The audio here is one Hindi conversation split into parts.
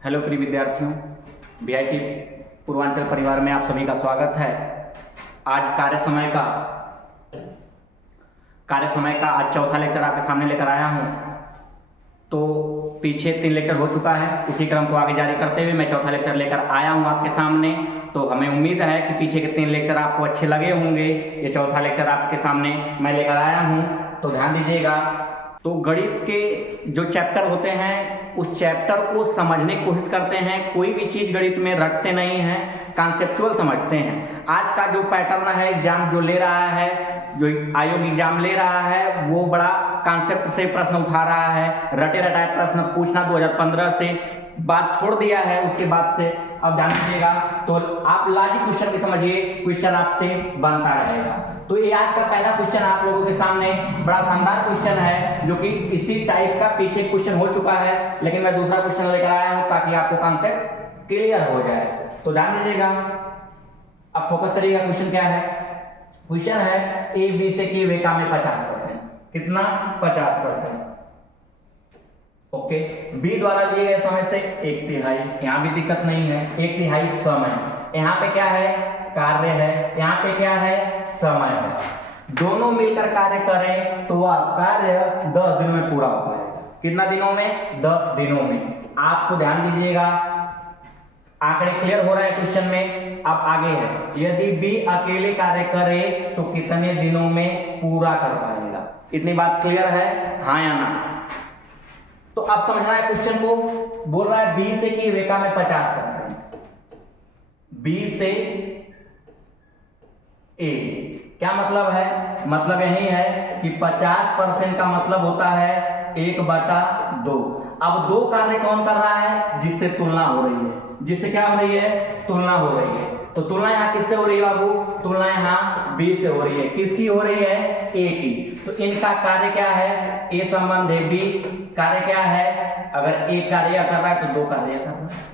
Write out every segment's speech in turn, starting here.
हेलो प्रिय विद्यार्थियों, वीआईटी पूर्वांचल परिवार में आप सभी का स्वागत है। आज कार्य समय का आज चौथा लेक्चर आपके सामने लेकर आया हूं। तो पीछे 3 लेक्चर हो चुका है, उसी क्रम को आगे जारी करते हुए मैं चौथा लेक्चर लेकर आया हूं आपके सामने। तो हमें उम्मीद है कि पीछे के 3 लेक्चर आपको अच्छे लगे होंगे। ये चौथा लेक्चर आपके सामने मैं लेकर आया हूं, तो ध्यान दीजिएगा। तो गणित के जो चैप्टर होते हैं उस चैप्टर को समझने की कोशिश करते हैं। कोई भी चीज़ गणित में रटते नहीं हैं, कॉन्सेप्चुअल समझते हैं। आज का जो पैटर्न है, एग्जाम जो ले रहा है, जो आयोग एग्जाम ले रहा है, वो बड़ा कॉन्सेप्ट से प्रश्न उठा रहा है। रटे रटाए प्रश्न पूछना 2015 से बात छोड़ दिया है, उसके बाद से अब ध्यान दीजिएगा। तो आप लॉजिक क्वेश्चन भी समझिए, क्वेश्चन आपसे बनता रहेगा। तो ये आज का पहला क्वेश्चन आप लोगों के सामने बड़ा शानदार क्वेश्चन है, जो कि इसी टाइप का पीछे क्वेश्चन हो चुका है, लेकिन मैं दूसरा क्वेश्चन लेकर आया हूं ताकि आपको कॉन्सेप्ट क्लियर हो जाए। तो ध्यान दीजिएगा, अब फोकस करिएगा। क्वेश्चन क्या है? क्वेश्चन है ए बी से किए हुए काम में 50%। कितना? 50%। ओके। बी द्वारा दिए गए समय से 1/3, यहां भी दिक्कत नहीं है। 1/3 समय, यहाँ पे क्या है? कार्य है। यहाँ पे क्या है? समय है। दोनों मिलकर कार्य करें तो वह कार्य 10 दिनों में पूरा हो पाएगा। कितना दिनों में? 10 दिनों में। आपको ध्यान दीजिएगा, आंकड़े क्लियर हो रहे हैं क्वेश्चन में। अब आगे है, यदि बी अकेले कार्य करे तो कितने दिनों में पूरा कर पाएगा? इतनी बात क्लियर है, हाँ या ना? तो अब समझना है क्वेश्चन को। बोल रहा है बी से किए हुए काम में 50%। बी से ए, क्या मतलब है? मतलब यही है कि 50% का मतलब होता है 1/2। अब 2 कार्य कौन कर रहा है? जिससे तुलना हो रही है। जिससे क्या हो रही है? तुलना हो रही है। तो तुलना यहाँ किससे हो रही है बाबू? तुलना यहाँ बी से हो रही है। किसकी हो रही है? ए की। तो इनका कार्य क्या है? ए संबंध है बी। कार्य क्या है? अगर ए कार्य कर रहा है तो 2 कार्य कर रहा है।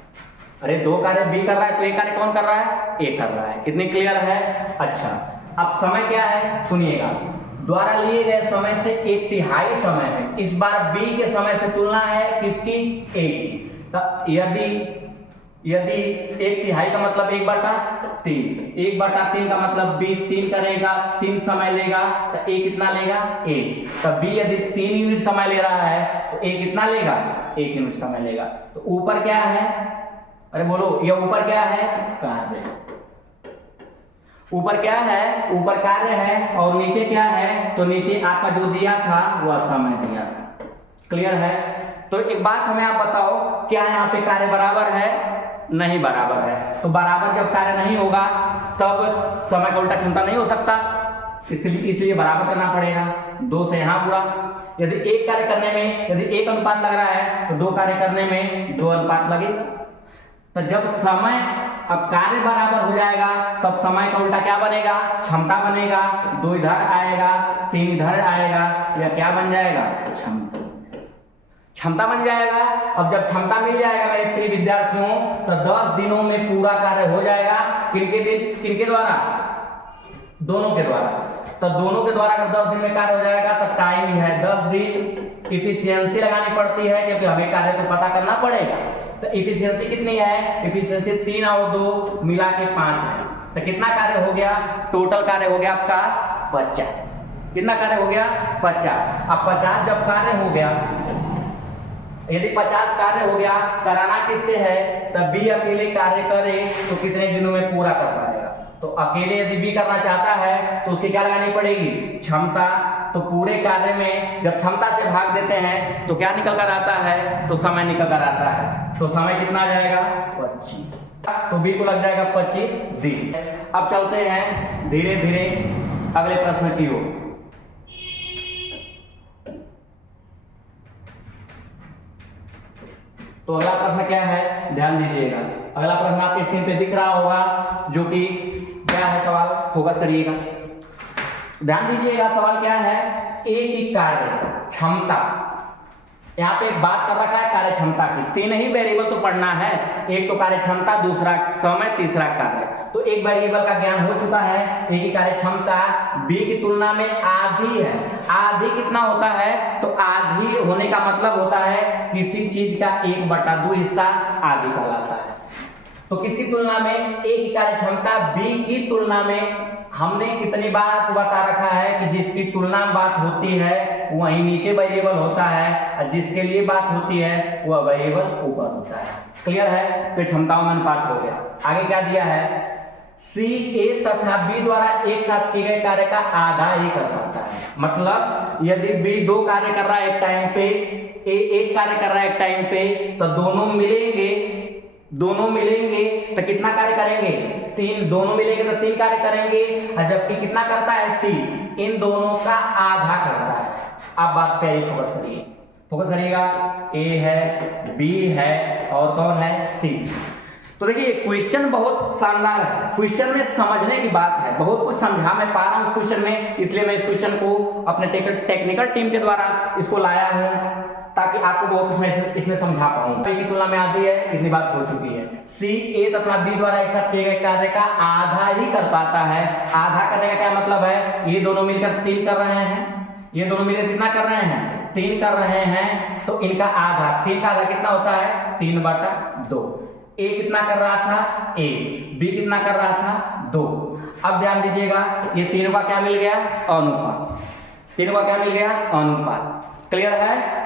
अरे 2 कार्य बी कर रहा है तो एक कार्य कौन कर रहा है? ए कर रहा है। कितनी क्लियर है? अच्छा, अब समय क्या है सुनिएगा। द्वारा लिए गए समय से 1/3 समय है। इस बार बी के समय से तुलना है किसकी? ए की। तो यदि 1/3 का मतलब 1/3, 1/3 का मतलब बी 3 करेगा, 3 समय लेगा, तो ए कितना लेगा? ए। तो बी यदि 3 यूनिट समय ले रहा है तो ए कितना लेगा? 1 यूनिट समय लेगा। तो ऊपर क्या है? अरे बोलो, ये ऊपर क्या है? कार्य। ऊपर क्या है? ऊपर कार्य है। और नीचे क्या है? तो नीचे आपका जो दिया था वह समय दिया था। क्लियर है? तो एक बात हमें आप बताओ, क्या यहाँ पे कार्य बराबर है? नहीं बराबर है। तो बराबर जब कार्य नहीं होगा तब समय का उल्टा क्षमता नहीं हो सकता, इसलिए बराबर करना पड़ेगा। 2 से यहाँ बुरा। यदि एक कार्य करने में यदि 1 अनुपात लग रहा है तो 2 कार्य करने में 2 अनुपात लगेगा। तो जब समय अब कार्य बराबर हो जाएगा तब समय का उल्टा क्या बनेगा? क्षमता बनेगा। 2 इधर आएगा, 3 इधर आएगा, या क्या बन जाएगा? क्षमता बन जाएगा। अब जब क्षमता मिल जाएगा मेरे प्रिय विद्यार्थियों, तो 10 दिनों में पूरा कार्य हो जाएगा। किनके द्वारा? दोनों के द्वारा। तो दोनों के द्वारा अगर 10 दिन में कार्य हो जाएगा तो टाइम ही है 10 दिन। इफिशियंसी लगानी पड़ती है क्योंकि हमें कार्य को पता करना पड़ेगा। तो इफिशियंसी कितनी है? इफिशियंसी 3 और 2 मिला के 5 है। तो कितना कार्य हो गया? टोटल कार्य हो गया आपका 50। कितना कार्य हो गया? 50। अब 50 जब कार्य हो गया, यदि 50 कार्य हो गया, कराना किससे है? तब बी अकेले कार्य करे तो कितने दिनों में पूरा कर पाएगा? तो अकेले यदि बी करना चाहता है तो उसकी क्या लगानी पड़ेगी? क्षमता। तो पूरे कार्य में जब क्षमता से भाग देते हैं तो क्या निकल कर आता है? तो समय निकल कर आता है। तो समय कितना आ जाएगा? 25। तो बी को लग जाएगा 25 दिन। अब चलते हैं धीरे धीरे अगले प्रश्न की ओर। तो अगला प्रश्न क्या है? ध्यान दीजिएगा। अगला प्रश्न आपके स्क्रीन पे दिख रहा होगा, जो कि क्या है सवाल? फोकस करिएगा, ध्यान दीजिएगा। सवाल क्या है? ए की कार्य क्षमता यहाँ पे एक बात कर रखा है कार्य क्षमता की, तीन ही वेरिएबल तो पढ़ना है, एक तो कार्य क्षमता, दूसरा समय, तीसरा कार्य। तो एक वेरिएबल का ज्ञान हो चुका है, ए की कार्य क्षमता बी की तुलना में आधी है। आधी कितना होता है, तो आधी होने का मतलब होता है किसी चीज का 1/2 हिस्सा आधी कहलाता है। तो किसकी तुलना में, ए की कार्य क्षमता बी की तुलना में। हमने कितनी बार आपको बता रखा है कि जिसकी तुलना में बात होती है वही नीचे वेरिएबल होता है, और जिसके लिए बात होती है वह वेरिएबल ऊपर होता है। क्लियर है? तो क्षमताओं में अनुपात हो गया। आगे क्या दिया है, सी ए तथा बी द्वारा एक साथ किए गए कार्य का आधा ही कर पाता है। मतलब यदि बी 2 कार्य कर रहा है एक टाइम पे, ए 1 कार्य कर रहा है एक टाइम पे, तो दोनों मिलेंगे तो कितना कार्य करेंगे, 3। दोनों मिलेंगे तो 3 कार्य करेंगे, और जबकि कितना करता है सी, इन दोनों का आधा करता है। अब बात पे फोकस करिएगा, ए है, बी है, और कौन है, सी। तो देखिए क्वेश्चन बहुत शानदार है, क्वेश्चन में समझने की बात है, बहुत कुछ समझा मैं पा रहा हूं इस क्वेश्चन में, इसलिए मैं इस क्वेश्चन को अपने टेक्निकल टीम के द्वारा इसको लाया हूं ताकि आपको बहुत कुछ इसमें समझा पाऊं। ए की तुलना में आधी है, कितनी बात हो चुकी है। सी ए तथा बी द्वारा एक साथ किए गए कार्य का आधा ही कर पाता है। आधा करने का क्या मतलब है, ये दोनों मिलकर 3 कर रहे हैं, ये दोनों मिलकर कितना कर रहे हैं, 3 कर रहे हैं, तो इनका आधा, 3 का आधा कितना होता है, 3/2। ए कितना कर रहा था, ए, बी कितना कर रहा था, 2। अब ध्यान दीजिएगा, ये तीनों का क्या मिल गया, अनुपात। तीनों का क्या मिल गया, अनुपात। क्लियर है?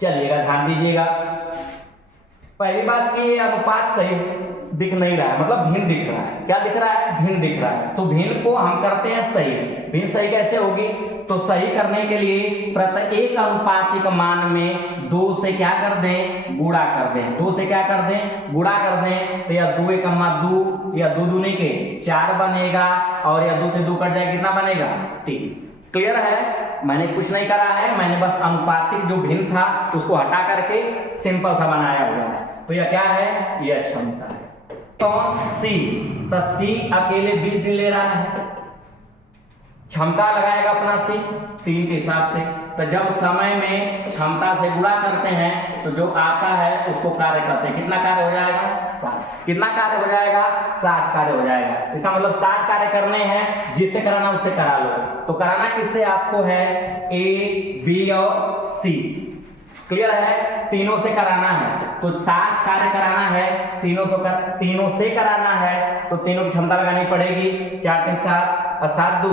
चलिएगा ध्यान दीजिएगा, पहली बात कि अनुपात सही दिख नहीं रहा है, मतलब भिन्न दिख रहा है। क्या दिख रहा है, भिन्न दिख रहा है। तो भिन्न को हम करते हैं सही। भिन्न सही कैसे होगी, तो सही करने के लिए प्रत्येक अनुपातिक मान में 2 से क्या कर दें, गुणा कर दें। 2 से क्या कर दें, गुणा कर दें। तो या 2 × 2, या 2 दूनी के 4 बनेगा, और या 2 से 2 कट जाए कितना बनेगा, 3। क्लियर है? मैंने कुछ नहीं करा है, मैंने बस अनुपातिक जो भिन्न था उसको हटा करके सिंपल सा बनाया हुआ है। तो यह क्या है, यह क्षमता है। कौन, सी। तो सी अकेले 20 दिन ले रहा है, क्षमता लगाएगा अपना सी 3 के हिसाब से। तो जब समय में क्षमता से गुणा करते हैं तो जो आता है उसको कार्य करते हैं। कितना कार्य हो जाएगा, 60। कितना कार्य हो जाएगा, 60 कार्य हो जाएगा। इसका मतलब 60 कार्य करने हैं, जिससे कराना उससे करा लो। तो कराना किससे आपको है, ए, बी और सी। क्लियर है? तीनों से कराना है, तो 60 कार्य कराना है, तीनों से कराना है, तो तीनों की क्षमता लगानी पड़ेगी। 4 × 3 = 7, और 7 × 2 =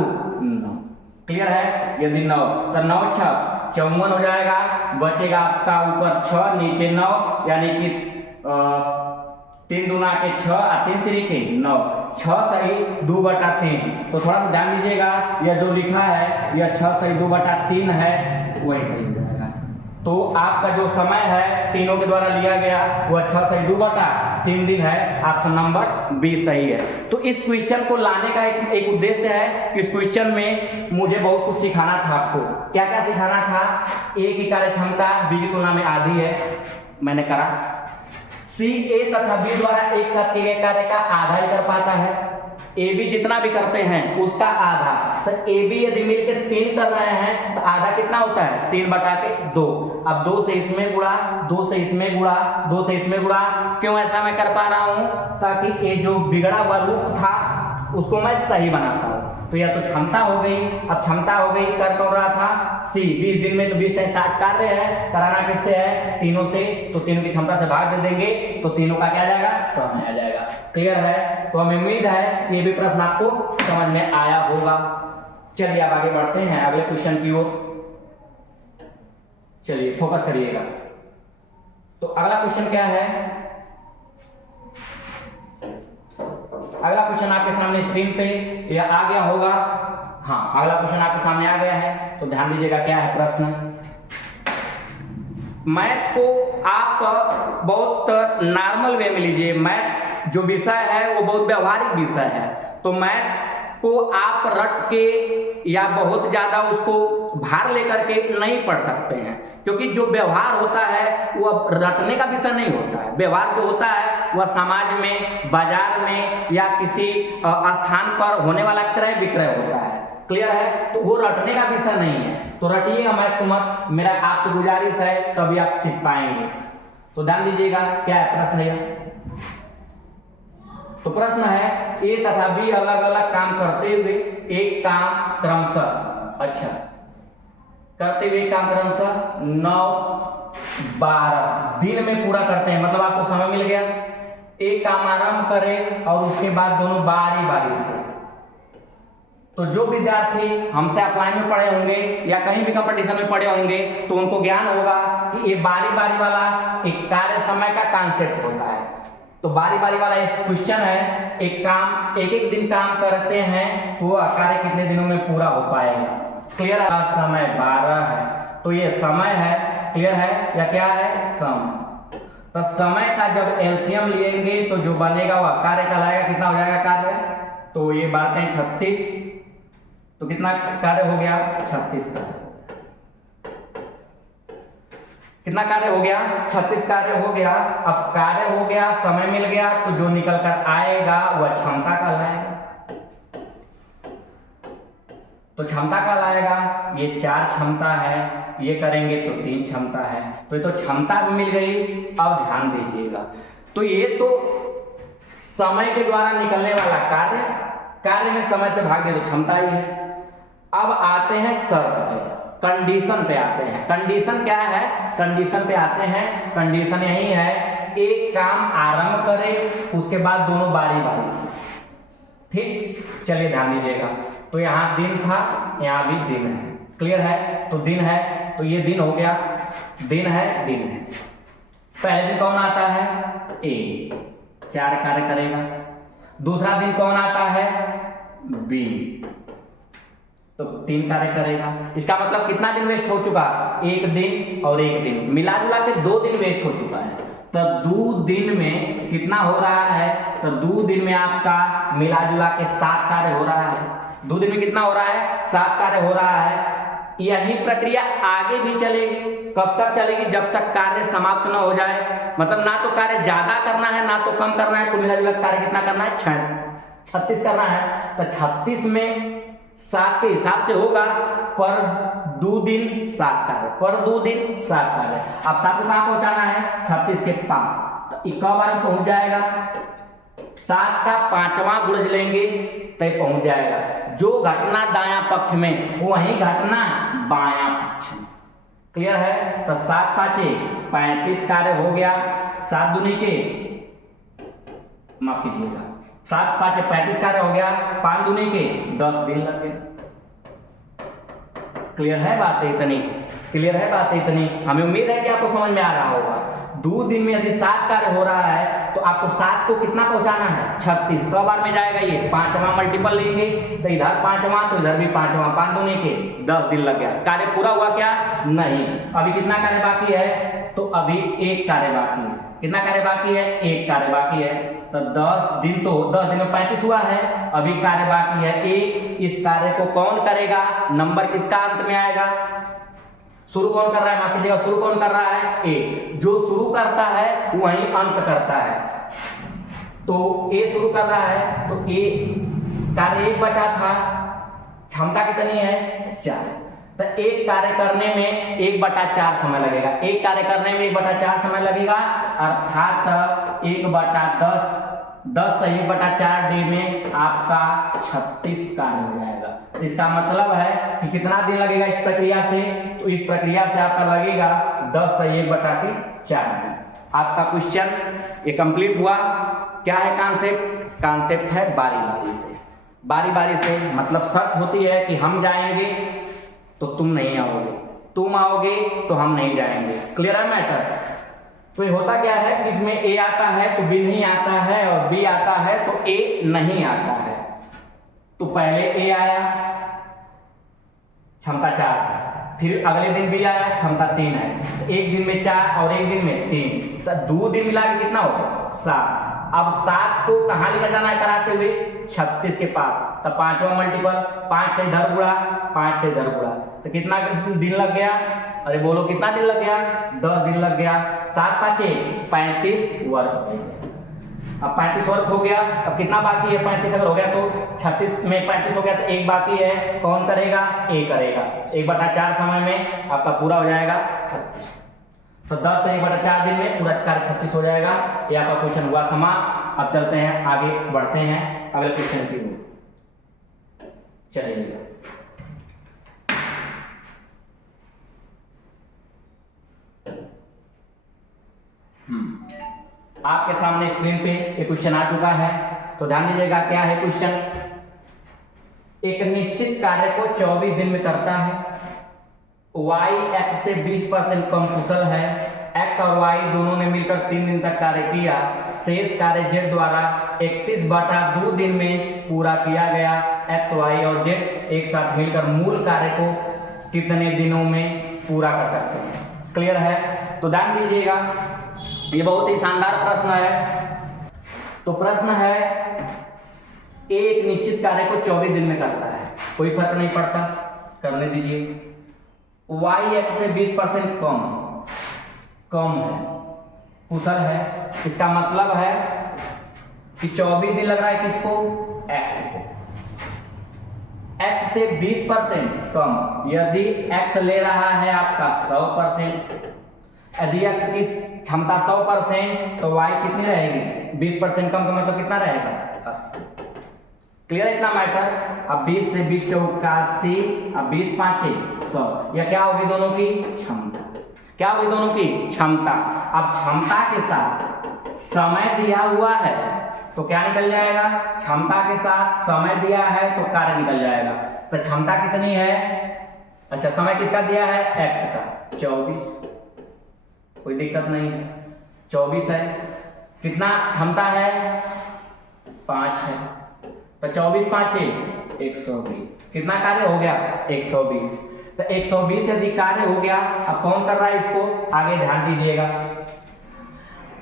9। क्लियर है? यदि 9, तो 9 × 6 = 54 हो जाएगा, बचेगा आपका ऊपर 6 नीचे 9, यानी कि 3 दूना के 6 और 3 तिरिके 9, 6 सही 2/3। तो थोड़ा सा ध्यान दीजिएगा, यह जो लिखा है यह 6 सही 2/3 है, वही सही हो जाएगा। तो आपका जो समय है तीनों के द्वारा लिया गया वह 6 सही 2/3 दिन है। ऑप्शन नंबर बी सही है। तो इस क्वेश्चन को लाने का एक उद्देश्य है कि इस क्वेश्चन में मुझे बहुत कुछ सिखाना था आपको। क्या क्या सिखाना था, ए की कार्य क्षमता बी की तुलना में आधी है, मैंने करा। सी ए तथा बी द्वारा एक साथ किए गए कार्य का आधा ही कर पाता है। ए बी जितना भी करते हैं उसका आधा। तो ए बी यदि मिलकर 3 कर रहे हैं तो आधा कितना होता है, 3/2। अब 2 से इसमें गुणा, 2 से इसमें गुणा, 2 से इसमें गुणा। क्यों ऐसा मैं कर पा रहा हूं, ताकि ये जो बिगड़ा हुआ रूप था उसको मैं सही बना पाऊं। तो यह तो क्षमता हो गई। अब क्षमता हो गई, कर कौन रहा था, सी। 20 दिन में तो 20 से 60 कार्य है, कराना किससे है, तीनों से। तो तीनों की क्षमता से भाग दे देंगे तो तीनों का क्या आ जाएगा, समय आ जाएगा। क्लियर है? तो हमें उम्मीद है ये भी प्रश्न आपको समझ में आया होगा। चलिए अब आगे बढ़ते हैं अगले क्वेश्चन की ओर। चलिए फोकस करिएगा। तो अगला क्वेश्चन क्या है, अगला क्वेश्चन आपके सामने स्क्रीन पे या आ गया होगा। हाँ, अगला क्वेश्चन आपके सामने आ गया है, तो ध्यान दीजिएगा क्या है प्रश्न। मैथ को आप बहुत नॉर्मल वे में लीजिए। मैथ जो विषय है वो बहुत व्यवहारिक विषय है। तो मैथ को आप रट के या बहुत ज्यादा उसको भार लेकर के नहीं पढ़ सकते हैं, क्योंकि जो व्यवहार होता है वह रटने का विषय नहीं होता है। व्यवहार जो होता है वह समाज में, बाजार में या किसी स्थान पर होने वाला क्रय विक्रय होता है। क्लियर है? तो वो रटने का विषय नहीं है, तो रटिएगा मैथ को मत, मेरा आपसे गुजारिश है, तभी आप सीख पाएंगे। तो ध्यान दीजिएगा, क्या है प्रश्न है? तो प्रश्न है ए तथा बी अलग अलग काम करते हुए एक काम क्रमशः, अच्छा, करते हुए काम क्रमशः 9-12 दिन में पूरा करते हैं। मतलब आपको समय मिल गया, एक काम आरंभ करें और उसके बाद दोनों बारी बारी से। तो जो विद्यार्थी हमसे ऑफलाइन में पढ़े होंगे या कहीं भी कंपटीशन में पढ़े होंगे तो उनको ज्ञान होगा कि ये बारी बारी वाला एक कार्य समय का कॉन्सेप्ट होता है। तो बारी बारी वाला एक क्वेश्चन है, एक काम एक एक दिन काम करते हैं तो वो कार्य कितने दिनों में पूरा हो पाएगा। क्लियर है? समय 12 है, तो ये समय है। क्लियर है या क्या है? समय। तो समय का जब एलसीएम लेंगे तो जो बनेगा वह कार्य कहलाएगा। कितना हो जाएगा कार्य? तो ये बात है 36, तो कितना कार्य हो गया? 36 का। कितना कार्य हो गया? 36 कार्य हो गया। अब कार्य हो गया, समय मिल गया, तो जो निकल कर आएगा वह क्षमता कहलाएगा। तो क्षमता कहलाएगा। ये 4 क्षमता है, ये करेंगे तो 3 क्षमता है, तो ये तो क्षमता भी मिल गई। अब ध्यान दीजिएगा, तो ये तो समय के द्वारा निकलने वाला कार्य में समय से भाग दे तो क्षमता ही है। अब आते हैं शर्त पे, कंडीशन पे आते हैं। कंडीशन क्या है? कंडीशन पे आते हैं। कंडीशन यही है, एक काम आरंभ करें उसके बाद दोनों बारी बारी से। ठीक, चलिए ध्यान दीजिएगा। तो यहाँ दिन था, यहाँ भी दिन है। क्लियर है? तो दिन है, तो ये दिन हो गया, दिन है, दिन है। पहले दिन कौन आता है? ए, 4 कार्य करेगा। दूसरा दिन कौन आता है? बी, तो 3 कार्य करेगा। इसका मतलब कितना दिन वेस्ट हो चुका? 1 दिन और 1 दिन, मिला जुला के 2 दिन वेस्ट हो चुका है। तो 2 दिन में कितना हो रहा है? तो 2 दिन में आपका मिला जुला के 7 कार्य हो रहा है। 2 दिन में कितना हो रहा है? 7 कार्य हो रहा है। यही प्रक्रिया आगे भी चलेगी। कब तक चलेगी? जब तक कार्य समाप्त न हो जाए। मतलब ना तो कार्य ज्यादा करना है ना तो कम करना है, कुल मिला जुला कार्य कितना करना है? 36 करना है। तो 36 में 7 के हिसाब से होगा, पर 2 दिन 7 कार्य, पर 2 दिन 7 कार्य। अब 7 को कहां पहुंचाना है? 36 के पास। तो एक बार में पहुंच जाएगा, 7 का 5वां गुणज लेंगे तो पहुंच जाएगा। जो घटना दायां पक्ष में वही घटना बायां पक्ष में। क्लियर है? तो 7 5 35 कार्य हो गया। 7 दूनी के, माफ कीजिएगा, 7 5 35 कार्य हो गया। 5 दूनी के 10 दिन लग गए। क्लियर है बात इतनी? क्लियर है बात इतनी? हमें उम्मीद है कि आपको समझ में आ रहा होगा। 2 दिन में यदि 7 कार्य हो रहा है तो आपको 7 को कितना पहुंचाना है? 36। कब बार में जाएगा? ये 5वां मल्टीपल लेंगे तो इधर 5वां तो इधर भी 5वां, 5 दूनी के 10 दिन लग गया। कार्य पूरा हुआ क्या? नहीं। अभी कितना कार्य बाकी है? तो अभी 1 कार्य बाकी है। कितना कार्य बाकी है? 1 कार्य बाकी है। तो 10 दिन, तो 10 दिन में 35 हुआ है, अभी कार्य बाकी है 1। इस कार्य को कौन करेगा? नंबर किसका अंत में आएगा? शुरू कौन कर रहा है? माफ कीजिएगा, शुरू कौन कर रहा है? ए। जो शुरू करता है वही अंत करता है। तो ए शुरू कर रहा है, तो ए कार्य 1 बचा था, क्षमता कितनी है? 4। तो 1 कार्य करने में 1/4 समय लगेगा। 1 कार्य करने में 1/4 समय लगेगा, अर्थात 1/10, 10 से 1/4 डे में आपका 36 कार्य हो जाएगा। इसका मतलब है कि कितना दिन लगेगा इस प्रक्रिया से? तो इस प्रक्रिया से आपका लगेगा 10 से 1/4 दिन। आपका क्वेश्चन ये कंप्लीट हुआ। क्या है कॉन्सेप्ट? कॉन्सेप्ट है बारी बारी से। बारी बारी से मतलब शर्त होती है कि हम जाएंगे तो तुम नहीं आओगे, तुम आओगे तो हम नहीं जाएंगे। क्लियर है मैटर? तो ये होता क्या है कि इसमें ए आता है तो बी नहीं आता है, और बी आता है तो ए नहीं आता है। तो पहले ए आया, क्षमता 4 है, फिर अगले दिन बी आया, क्षमता 3 है। तो 1 दिन में 4 और 1 दिन में 3, तो 2 दिन मिला के कितना हो गया? 7। अब 7 को कहाँ लेकर जाना है कराते हुए? 36 के पास। तो 5वां मल्टीपल, 5 से इधर गुणा, 5 से इधर गुणा, तो कितना दिन लग गया? अरे बोलो कितना दिन लग गया? 10 दिन लग गया। 7 5 35 वर्ग हो गया। अब 35 और हो गया, अब कितना बाकी है? 35 अगर हो गया तो 36 में 35 हो गया तो एक बाकी है, कौन करेगा? ए करेगा। 1/4 समय में आपका पूरा हो जाएगा 36। तो 10 से 1/4 दिन में पूरा कार्य 36 हो जाएगा। ये आपका क्वेश्चन हुआ समाप्त। अब चलते हैं आगे, बढ़ते हैं अगले क्वेश्चन की ओर। चलिए आपके सामने स्क्रीन पे एक क्वेश्चन आ चुका है, तो ध्यान दीजिएगा क्या है क्वेश्चन। एक निश्चित कार्य को 24 दिन में करता है, y x से 20% कम कुशल है, x और y दोनों ने मिलकर 3 दिन तक कार्य किया, शेष कार्य z द्वारा 31/2 दिन में पूरा किया गया, x, y और z एक साथ मिलकर मूल कार्य को कितने दिनों में पूरा कर सकते हैं? क्लियर है? तो ध्यान दीजिएगा, ये बहुत ही शानदार प्रश्न है। तो प्रश्न है, एक निश्चित कार्य को 24 दिन में करता है, कोई फर्क नहीं पड़ता, करने दीजिए। y x से 20% कम है, कुशल है, इसका मतलब है कि 24 दिन लग रहा है किसको? x को। x से 20% कम, यदि x ले रहा है आपका 100%, यदि x की क्षमता 100% तो y कितनी रहेगी? 20% कम का मतलब कितना रहेगा? 80। क्लियर है इतना मैटर? अब 20 से 20 चौका 80, अब 20 5 100, यह क्या होगी? दोनों की क्षमता। क्या होगी? दोनों की क्षमता। अब क्षमता के साथ समय दिया हुआ है तो क्या निकल जाएगा? क्षमता के साथ समय दिया है तो कार्य निकल जाएगा। तो क्षमता कितनी है? अच्छा, समय किसका दिया है? x का 24, कोई दिक्कत नहीं है, 24 है। कितना क्षमता है? 5 है, तो 24 5 120। कितना कार्य हो गया? 120। तो 120 यदि कार्य हो गया, अब कौन कर रहा है इसको? आगे ध्यान दीजिएगा,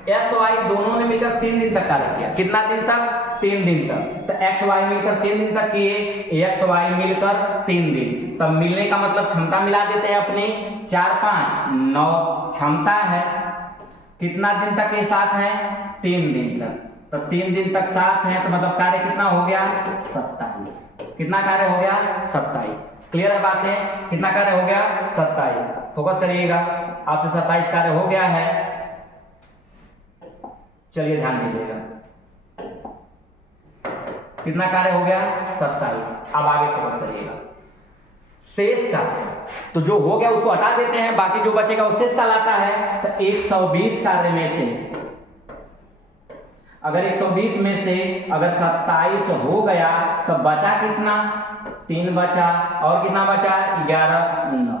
x y दोनों ने मिलकर 3 दिन तक कार्य किया। कितना दिन तक? 3 दिन तक। तो x y मिलकर 3 दिन तक किए, x y मिलकर 3 दिन। तब मिलने का मतलब क्षमता मिला देते हैं अपनी, 4 5 9 क्षमता है। कितना दिन तक ये साथ है? 3 दिन तक। तो 3 दिन तक साथ है, तो मतलब कार्य कितना हो गया? 27। कितना कार्य हो गया? 27। क्लियर है बातें? कितना कार्य हो गया? 27। फोकस करिएगा, आपसे 27 कार्य हो गया है। चलिए ध्यान दीजिएगा, कितना कार्य हो गया? 27। अब आगे फोकस करिएगा, शेष का तो जो हो गया उसको हटा देते हैं, बाकी जो बचेगा वो शेष कहलाता है। तो 120 कार्य में से अगर 120 में से अगर 27 हो गया तो बचा कितना? 3 बचा, और कितना बचा? 11 9।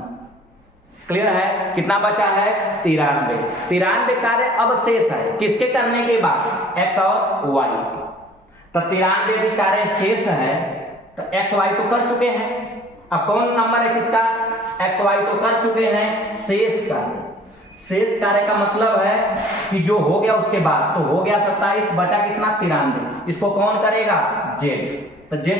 क्लियर है? कितना बचा है? 93। 93 कार्य अब शेष है किसके करने के बाद? x और y के। तो 93 भी कार्य शेष है, तो x y तो कर चुके हैं। अब कौन नंबर है किसका? x y तो कर चुके हैं, शेष कार्य। शेष कार्य का मतलब है कि जो हो गया उसके बाद, तो हो गया 27, बचा कितना? 93। इसको कौन करेगा? z। तो z,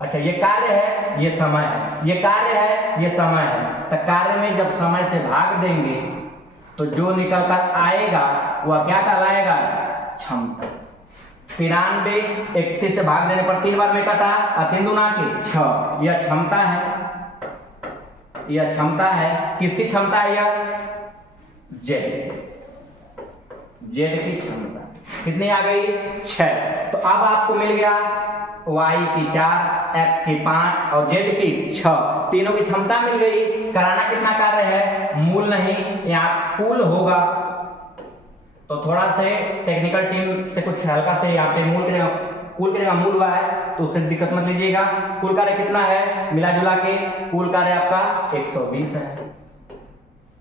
अच्छा ये कार्य है, ये समय है, ये कार्य है, ये समय है। तो कार्य में जब समय से भाग देंगे तो जो निकल कर आएगा वह क्या कहलाएगा? क्षमता। 93 31 से भाग देने पर 3 बार में कटा, 3 दूना के 6, यह क्षमता है। यह क्षमता है, किसकी क्षमता है? यह z की क्षमता। कितनी आ गई? 6। तो अब आपको मिल गया y की 4, x की 5 और z की 6, तीनों की क्षमता मिल गई। कराना कितना कार्य है? मूल नहीं, यहाँ कुल होगा। तो थोड़ा से टेक्निकल टीम से कुछ हल्का से यहाँ पे मूल के कुल के मूल हुआ है, तो उससे दिक्कत मत लीजिएगा। कुल कार्य कितना है? मिला जुला के कुल कार्य आपका 120 है।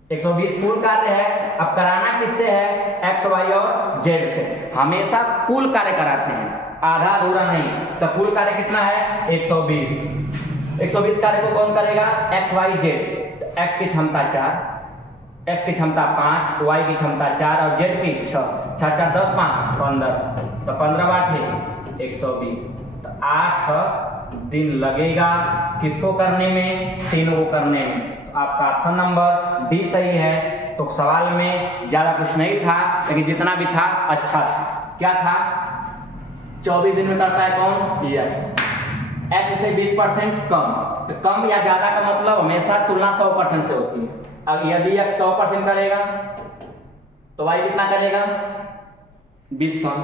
120 कुल कार्य है। अब कराना किससे है? x y और z से। हमेशा कुल कार्य कराते हैं, आधा अधूरा नहीं। तो कुल कार्य कितना है? 120। 120 कार्य को कौन करेगा? x y z। x की क्षमता 4, x की क्षमता 5, y की क्षमता 4 और z की 6। 6 4 10 5 15, तो 15 8 120। तो 8 दिन लगेगा किसको करने में? तीनों को करने में। तो आपका ऑप्शन नंबर डी सही है। तो सवाल में ज्यादा कुछ नहीं था, लेकिन जितना भी था अच्छा था। क्या था, 24 दिन में करता है कौन, यस। एक्स से 20% कम, तो कम या ज्यादा का मतलब हमेशा तुलना 100% से होती है। अब यदि एक्स 100% करेगा तो वाई कितना करेगा, 20 कम।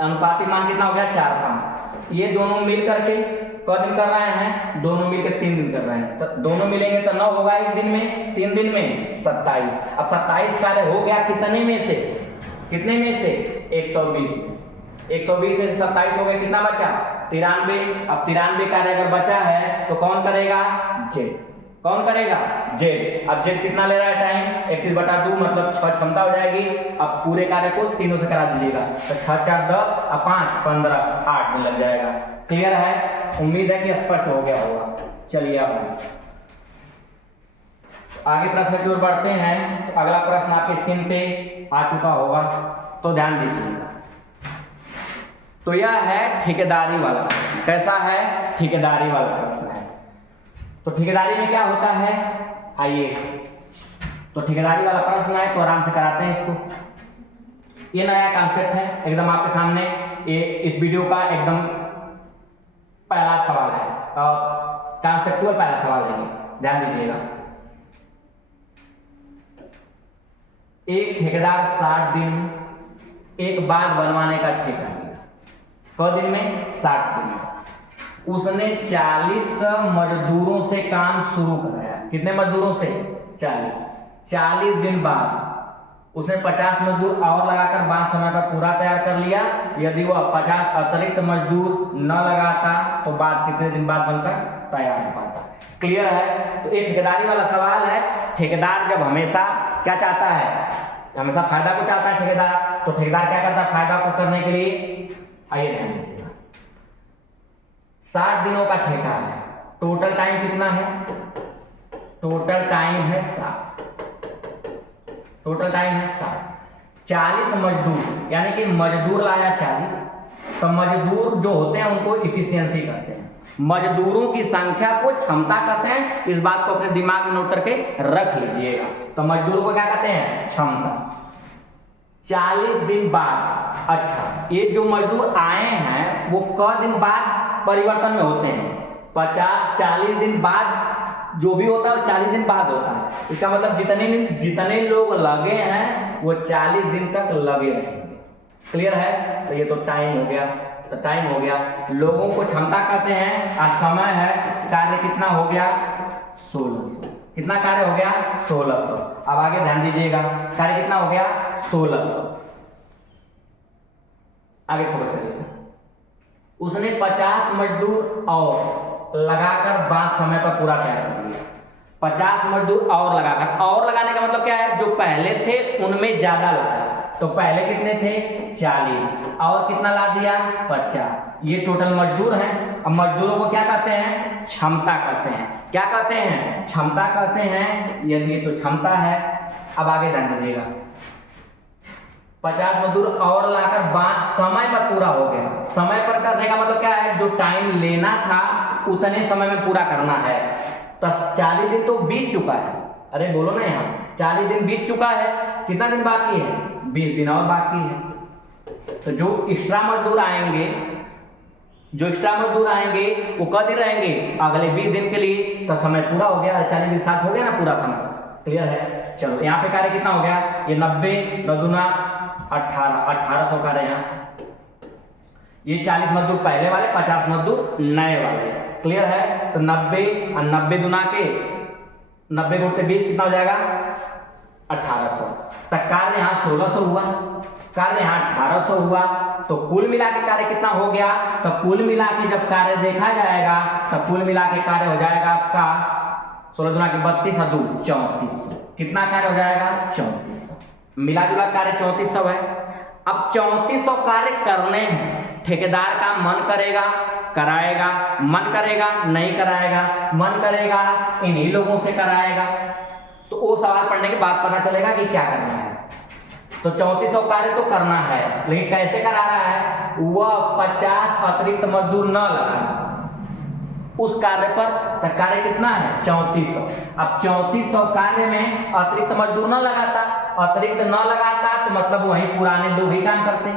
अनुपातिक मान कितना हो गया, 4/5। ये दोनों मिल करके क दिन कर रहे हैं, दोनों मिलकर 3 दिन कर रहे हैं, तो दोनों मिलेंगे तो 9 होगा एक दिन में, 3 दिन में 27। अब 27 कार्य हो गया कितने में से, कितने में से, 120 में से। 120 में से 27 हो गया, कितना बचा, 93। अब 93 कार्य अगर बचा है तो कौन करेगा, जेड। कौन करेगा, जेड। अब जेड कितना ले रहा है टाइम, 31/2 मतलब 6 क्षमता हो जाएगी। अब पूरे कार्य को तीनों से करा दीजिएगा, तो 6 4 10 और 5 15 8 दिन लग जाएगा। क्लियर है, उम्मीद है कि स्पष्ट हो गया होगा। चलिए अब आगे प्रश्न की ओर बढ़ते हैं। तो अगला प्रश्न आपके स्क्रीन पे आ चुका होगा, तो ध्यान दीजिएगा। तो यह है ठेकेदारी वाला। कैसा है, ठेकेदारी वाला प्रश्न है। तो ठेकेदारी में क्या होता है, आइए, तो ठेकेदारी वाला प्रश्न है तो आराम से कराते हैं इसको। ये नया कॉन्सेप्ट है एकदम आपके सामने। ये इस वीडियो का एकदम पहला सवाल है, कॉन्सेप्चुअल पहला सवाल है ये, ध्यान दीजिएगा। एक ठेकेदार 60 दिन में एक बाग बनवाने का ठेका लिया। क दिन में, 60 दिन में। उसने 40 मजदूरों से काम शुरू कराया। कितने मजदूरों से, 40 दिन बाद उसने 50 मजदूर और लगाकर बांध समय पर पूरा तैयार कर लिया। यदि वह 50 अतिरिक्त मजदूर न लगाता तो बांध कितने दिन बाद बनकर तैयार हो पाता। क्लियर है, तो ये ठेकेदारी वाला सवाल है। ठेकेदार जब हमेशा क्या चाहता है, हमेशा फायदा को चाहता है ठेकेदार, तो ठेकेदार क्या करता है फायदा को करने के लिए, आइए ध्यान दीजिएगा। 60 दिनों का ठेका है, टोटल टाइम कितना है, टोटल टाइम है 60, टोटल टाइम है 60। 40 मजदूर, यानी कि मजदूर लाया 40, तो मजदूर जो होते हैं उनको इफिशियंसी कहते हैं। मजदूरों की संख्या को क्षमता कहते हैं। इस बात को अपने दिमाग में नोट करके रख लीजिएगा। तो मजदूरों को क्या कहते हैं, क्षमता। 40 दिन बाद, अच्छा ये जो मजदूर आए हैं वो क दिन बाद परिवर्तन में होते हैं, 40 दिन बाद जो भी होता है 40 दिन बाद होता है। इसका मतलब जितने लोग लगे हैं वो 40 दिन तक लगे रहेंगे। क्लियर है, तो ये तो टाइम हो गया, तो टाइम हो गया। लोगों को क्षमता कहते हैं और समय है, कार्य कितना हो गया, 1600। कितना कार्य हो गया, 1600। अब आगे ध्यान दीजिएगा, कार्य कितना हो गया, 1600। आगे फोकस करिएगा। उसने 50 मजदूर और लगाकर बांध समय पर पूरा तैयार कर लिया। 50 मजदूर और लगाकर, और लगाने का मतलब क्या है, जो पहले थे उनमें ज्यादा लगा। तो पहले कितने थे, 40, और कितना ला दिया, 50। ये टोटल मजदूर हैं। अब मजदूरों को क्या कहते हैं, क्षमता कहते हैं। क्या कहते हैं, क्षमता कहते हैं। यदि तो क्षमता है। अब आगे ध्यान दीजिएगा, 50 मजदूर और लाकर बांध समय पर पूरा हो गया। समय पर करने का मतलब क्या है, जो टाइम लेना था उतने समय में पूरा करना है। तो 40 दिन तो बीत चुका है, अरे बोलो ना यहाँ, 40 दिन बीत चुका है, कितना दिन बाकी है, 20 दिन और बाकी है। तो जो एक्स्ट्रा मजदूर आएंगे, जो एक्स्ट्रा मजदूर आएंगे वो कब दिन रहेंगे, अगले 20 दिन के लिए। तो समय पूरा हो गया, 40 दिन साथ हो गया ना पूरा समय। क्लियर है, चलो यहाँ पे कार्य कितना हो गया, ये 90 9 दूना 1800 कार्य यहाँ। ये 40 मजदूर पहले वाले, 50 मजदूर नए वाले। क्लियर है, तो 90 और 90 दुना के 90 गुणते 20 कितना हो जाएगा, 1800। तक कार्य यहाँ 1600 हुआ, कार्य यहाँ 1800 हुआ। तो कुल मिला के कार्य कितना हो गया, तो कुल मिला के जब कार्य देखा जाएगा तो कुल मिला के कार्य हो जाएगा आपका 16 दुना के 32 और 2 3400। कितना कार्य हो जाएगा, 3400। मिला जुला कार्य 3400 है। अब 3400 कार्य करने हैं, ठेकेदार का मन करेगा कराएगा, मन करेगा नहीं कराएगा, मन करेगा इन्हीं लोगों से कराएगा। तो वो सवाल पढ़ने के बाद पता चलेगा कि क्या करना है। तो 3400 कार्य तो करना है, लेकिन कैसे करा रहा है, वह 50 अतिरिक्त मजदूर न लगा उस कार्य पर। तो कार्य कितना है, 3400। अब 3400 कार्य में अतिरिक्त मजदूर न लगाता, अतिरिक्त न लगाता तो मतलब वही पुराने लोग ही काम करते।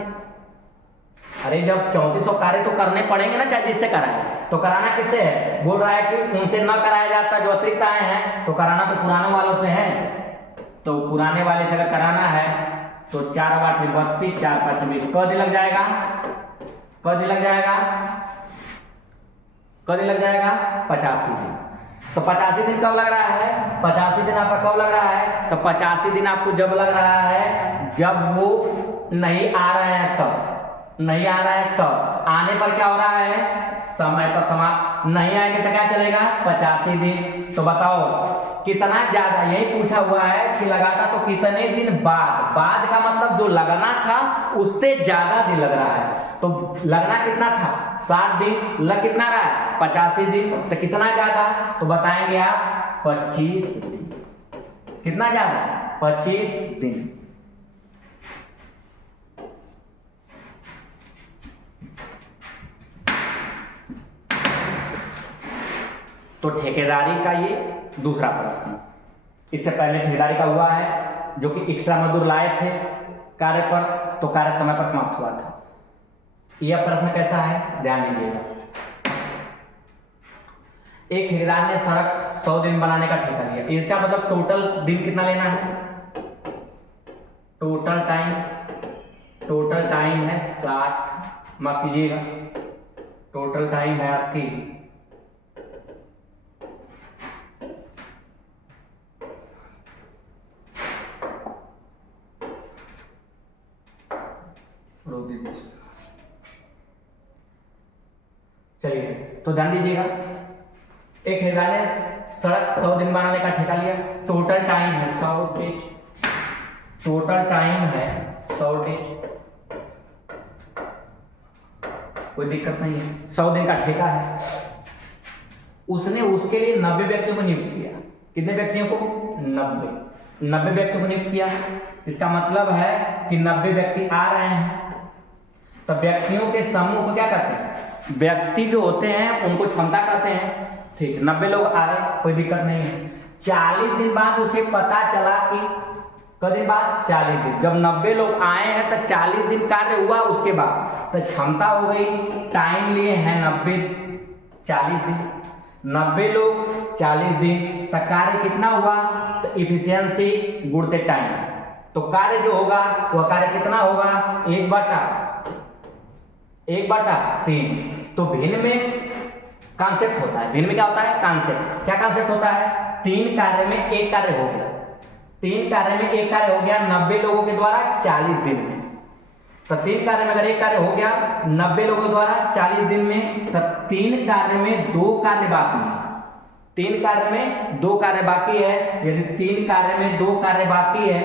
अरे जब 3400 कार्य तो करने पड़ेंगे ना, चाहे जिससे कराए। तो कराना किससे है? बोल रहा है कि उनसे न कराया जाता, जो अतिरिक्त आए हैं, तो कराना तो पुराने वालों से है। तो पुराने वाले से अगर कराना है तो 4 8 32, 4 5 20, क दिन लग जाएगा, क दिन लग जाएगा, क दिन लग जाएगा 85 दिन। तो 85 दिन कब लग रहा है? 85 दिन आपका कब लग रहा है? तो 85 दिन आपको जब लग रहा है जब वो नहीं आ रहे हैं तब, नहीं आ रहा है तब। आने पर क्या हो रहा है? समय पर समाप्त। नहीं आएंगे तो क्या चलेगा? 85 दिन। तो बताओ कितना ज्यादा, यही पूछा हुआ है कि लगाता तो कितने दिन बाद। बाद का मतलब जो लगना था उससे ज्यादा दिन लग रहा है। तो लगना कितना था? 60 दिन, लग कितना रहा है? 85 दिन। तो कितना ज्यादा? तो बताएंगे आप 25 दिन। कितना ज्यादा? 25 दिन। तो ठेकेदारी का ये दूसरा प्रश्न। इससे पहले ठेकेदारी का हुआ है जो कि एक्स्ट्रा मजदूर लाए थे कार्य पर, तो कार्य समय पर समाप्त हुआ था। यह प्रश्न कैसा है, ध्यान दीजिएगा। एक ठेकेदार ने सड़क 100 दिन बनाने का ठेका लिया। इसका मतलब टोटल दिन कितना लेना है? टोटल टाइम है 60, माफ कीजिएगा, टोटल टाइम है आपकी 60। चलिए तो ध्यान दीजिएगा, एक ठेकेदार ने सड़क 100 दिन बनाने का ठेका लिया। टोटल टाइम है 100 दिन, टोटल टाइम है 100 दिन, कोई दिक्कत नहीं है, 100 दिन का ठेका है। उसने उसके लिए 90 व्यक्तियों को नियुक्त किया। कितने व्यक्तियों को? 90 व्यक्तियों को नियुक्त किया। इसका मतलब है कि 90 व्यक्ति आ रहे हैं। तो व्यक्तियों के समूह को क्या कहते हैं? व्यक्ति जो होते हैं उनको क्षमता कहते हैं। ठीक, 90 लोग आ रहे, कोई दिक्कत नहीं है। 40 दिन बाद उसे पता चला कि, कितने दिन बाद? 40 दिन। जब 90 लोग आए हैं तो 40 दिन कार्य हुआ, उसके बाद तो क्षमता हो गई, टाइम लिए हैं 90, 40 दिन। 90 लोग 40 दिन, तो कार्य कितना हुआ? तो इफिशियंसी गुणते टाइम। तो कार्य जो होगा वह कार्य कितना होगा? 1/3। तो भिन्न में कॉन्सेप्ट होता है। भिन्न में क्या होता है? कॉन्सेप्ट। क्या कॉन्सेप्ट होता है? 3 कार्य में 1 कार्य हो गया, 3 कार्य में 1 कार्य हो गया 90 लोगों के द्वारा 40 दिन में। तो 3 कार्य में अगर 1 कार्य हो गया 90 लोगों के द्वारा 40 दिन में, तो 3 कार्य में 2 कार्य बाकी है। 3 कार्य में 2 कार्य बाकी है। यदि 3 कार्य में 2 कार्य बाकी है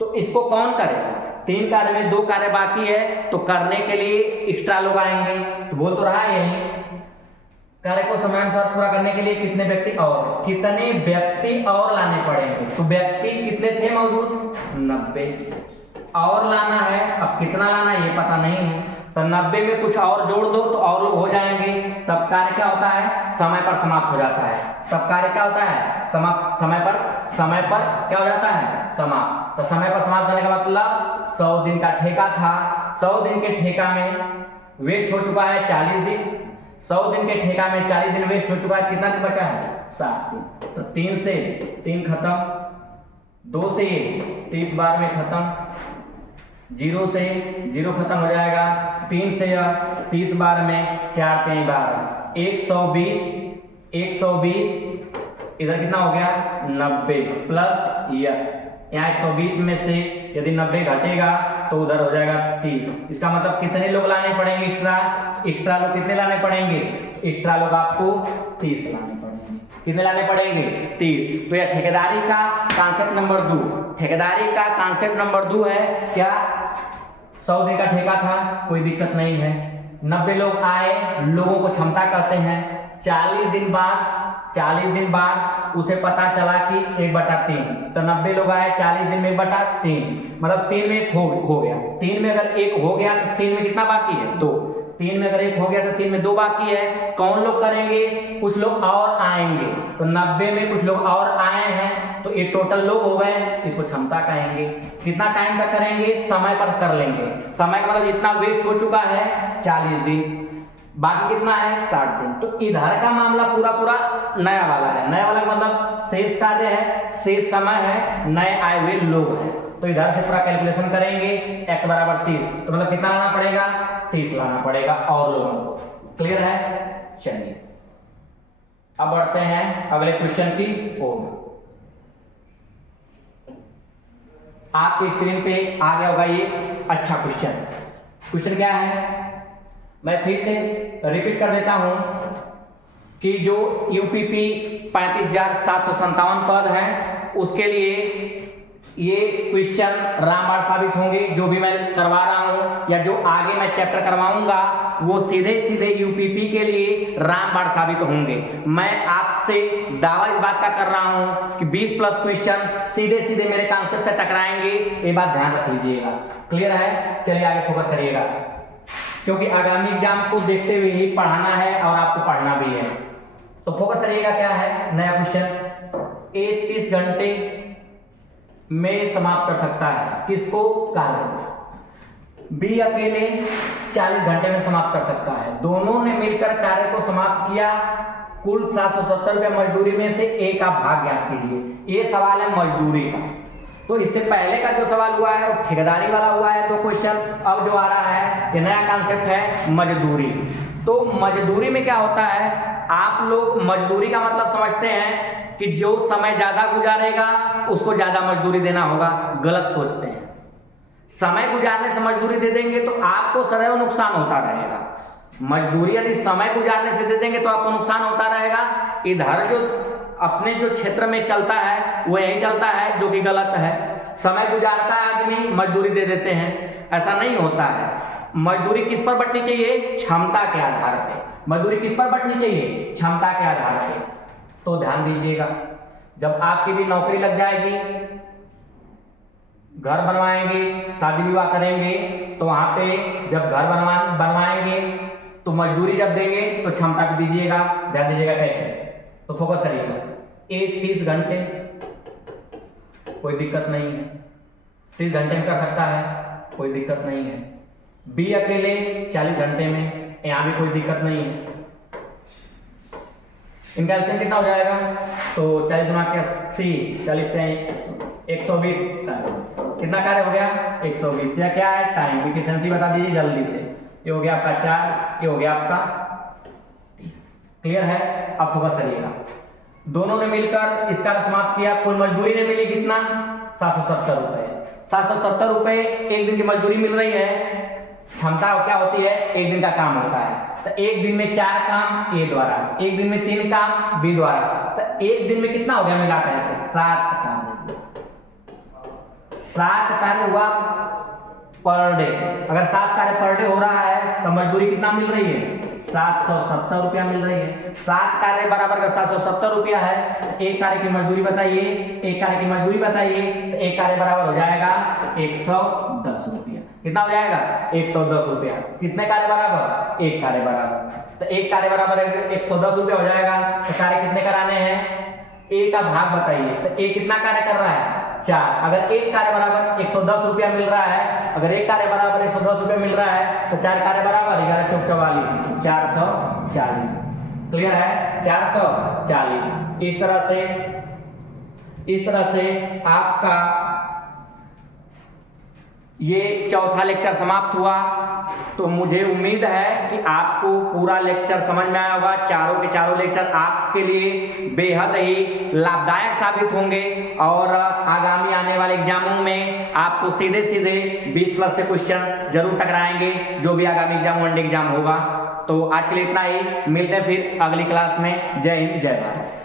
तो इसको कौन करेगा? 3 कार्य में 2 कार्य बाकी है तो करने के लिए एक्स्ट्रा लोग आएंगे। तो बोल तो रहा है यही, कार्य को समयानुसार पूरा करने के लिए कितने व्यक्ति और लाने पड़ेंगे। तो व्यक्ति कितने थे मौजूद? 90 और लाना है। अब कितना लाना है ये पता नहीं है, तो 90 में कुछ और जोड़ दो तो और लोग हो जाएंगे। तब कार्य क्या होता है? समय पर समाप्त हो जाता है। तब कार्य क्या होता है? समय पर क्या हो जाता है? समाप्त। तो समय पर समाप्त होने का मतलब 100 दिन का ठेका था, 100 दिन के ठेका में वेस्ट हो चुका है 40 दिन। 100 दिन के ठेका में 40 दिन वेस्ट हो चुका है, कितना दिन बचा है? 7 दिन। तो 3 से 3 खत्म, 2 से 30 बार में खत्म, 0 से 0 खत्म हो जाएगा, 3 से 30 बार में 4 3 12, 120 इधर कितना हो गया? 90 प्लस यहाँ 120 में से यदि 90 घटेगा तो उधर हो जाएगा 30। इसका मतलब कितने लोग लाने पड़ेंगे एक्स्ट्रा लोग कितने लाने पड़ेंगे? एक्स्ट्रा लोग आपको 30 लाने पड़ेंगे। कितने लाने पड़ेंगे? 30। तो यह ठेकेदारी का कॉन्सेप्ट नंबर 2। ठेकेदारी का कॉन्सेप्ट नंबर 2 है क्या? 100 दिन का ठेका था, कोई दिक्कत नहीं है। 90 लोग आए, लोगों को क्षमता कहते हैं। 40 दिन बाद उसे पता चला कि 1/3। तो 90 लोग आए, 40 दिन में 1/3, मतलब 3 में 1 हो गया। 3 में अगर 1 हो गया तो 3 में कितना बाकी है? 2। 3 में अगर 1 हो गया तो 3 में 2 बाकी है। कौन लोग करेंगे? कुछ लोग और आएंगे। तो 90 में कुछ लोग और आए हैं तो ये टोटल लोग हो गए, इसको क्षमता कहेंगे। कितना टाइम तक करेंगे, समय पर कर लेंगे। समय का मतलब जितना वेस्ट हो चुका है 40 दिन, बाकी कितना है 60 दिन। तो इधर का मामला पूरा पूरा नया वाला है। नया वाला का मतलब शेष कार्य है, शेष समय है, नए आए हुए लोग हैं। तो इधर से पूरा कैलकुलेशन करेंगे, x बराबर 30, तो मतलब कितना लाना पड़ेगा, 30 लाना पड़ेगा और लोगों को। क्लियर है? चलिए अब बढ़ते हैं अगले क्वेश्चन की ओर। आपकी स्क्रीन पे आ गया होगा ये अच्छा क्वेश्चन। क्वेश्चन क्या है, मैं फिर से रिपीट कर देता हूं कि जो यूपीपी 35,757 पद है उसके लिए ये क्वेश्चन रामबाण साबित होंगे। जो भी मैं करवा रहा हूं या जो आगे मैं चैप्टर करवाऊंगा वो सीधे सीधे यूपीपी के लिए रामबाण साबित होंगे। मैं आपसे दावा इस बात का कर रहा हूं कि 20 प्लस क्वेश्चन सीधे सीधे मेरे कॉन्सेप्ट से टकराएंगे, ये बात ध्यान रख लीजिएगा। क्लियर है? चलिए आगे फोकस करिएगा, क्योंकि आगामी एग्जाम को देखते हुए ही पढ़ाना है और आपको पढ़ना भी है। तो फोकस करिएगा। क्या है नया क्वेश्चन, ए 30 घंटे में समाप्त कर सकता है किसको, कार्य। बी अकेले 40 घंटे में समाप्त कर सकता है। दोनों ने मिलकर कार्य को समाप्त किया। कुल 770 रुपये मजदूरी में से ए का भाग ज्ञात कीजिए। ये सवाल है मजदूरी का। तो इससे पहले का जो सवाल हुआ है वो ठेकेदारी वाला हुआ है तो क्वेश्चन। अब जो आ रहा है ये नया कॉन्सेप्ट है मजदूरी। तो मजदूरी में क्या होता है, आप लोग मजदूरी का मतलब समझते हैं कि जो समय ज्यादा गुजारेगा उसको ज्यादा मजदूरी देना होगा। गलत सोचते हैं। समय गुजारने से मजदूरी दे देंगे तो आपको सदैव नुकसान होता रहेगा। मजदूरी यदि समय गुजारने से दे देंगे तो आपको नुकसान होता रहेगा। इधर जो अपने जो क्षेत्र में चलता है वो यही चलता है, जो कि गलत है। समय गुजारता है आदमी, मजदूरी दे देते हैं, ऐसा नहीं होता है। मजदूरी किस पर बंटनी चाहिए, क्षमता के आधार पे। मजदूरी किस पर बंटनी चाहिए, क्षमता के आधार पे। तो ध्यान दीजिएगा, जब आपकी भी नौकरी लग जाएगी, घर बनवाएंगे, शादी विवाह करेंगे, तो वहां पे जब घर बनवाएंगे तो मजदूरी जब देंगे तो क्षमता पे दीजिएगा। ध्यान दीजिएगा कैसे, तो फोकस करिएगा। ए 30 घंटे, कोई दिक्कत नहीं है, 30 घंटे में कर सकता है, कोई दिक्कत नहीं है। बी अकेले 40 घंटे में, यहां भी कोई दिक्कत नहीं है। इनका एलसीएम कितना हो जाएगा, तो 40 गुना के 80, 40 से 120, कितना कार्य हो गया 120। या क्या है, टाइम एफिशिएंसी बता दीजिए जल्दी से। ये हो गया आपका 4, ये हो गया आपका 3। क्लियर है? अब फोकस करिएगा। दोनों ने मिलकर इसका समाप्त किया। कुल मजदूरी ने मिली कितना, 770 रुपए। 770 रुपए एक दिन की मजदूरी मिल रही है। क्षमता क्या होती है, एक दिन का काम होता है। तो एक दिन में 4 काम ए द्वारा, एक दिन में 3 काम बी द्वारा, तो एक दिन में कितना हो गया मिलाकर 7 कार्य। 7 कार्य हुआ पर डे। अगर 7 कार्य पर डे हो रहा है तो मजदूरी कितना मिल रही है, 770 रुपया मिल रही है। 7 कार्य बराबर का 770 रुपया है। एक कार्य की मजदूरी बताइए, एक कार्य की मजदूरी बताइए, तो एक कार्य बराबर हो जाएगा 110 रुपया। कितना हो जाएगा 110 रुपया। कितने कार्य बराबर, एक कार्य बराबर। तो एक कार्य बराबर 110 रुपया हो जाएगा। तो कार्य कितने कराने हैं, ए का भाग बताइए। तो ए कितना कार्य कर रहा है, 4। अगर एक कार्य बराबर 110 रुपया मिल रहा है, अगर एक कार्य बराबर 110 रुपया मिल रहा है तो 4 कार्य बराबर 11 चौक 44, 440। क्लियर है, 440। इस तरह से आपका ये चौथा लेक्चर समाप्त हुआ। तो मुझे उम्मीद है कि आपको पूरा लेक्चर समझ में आया होगा। चारों के चारों लेक्चर आपके लिए बेहद ही लाभदायक साबित होंगे और आगामी आने वाले एग्जामों में आपको सीधे सीधे 20 प्लस से क्वेश्चन जरूर टकराएंगे, जो भी आगामी एग्जाम वनडे एग्जाम होगा। तो आज के लिए इतना ही, मिलते हैं फिर अगली क्लास में। जय हिंद, जय भारत।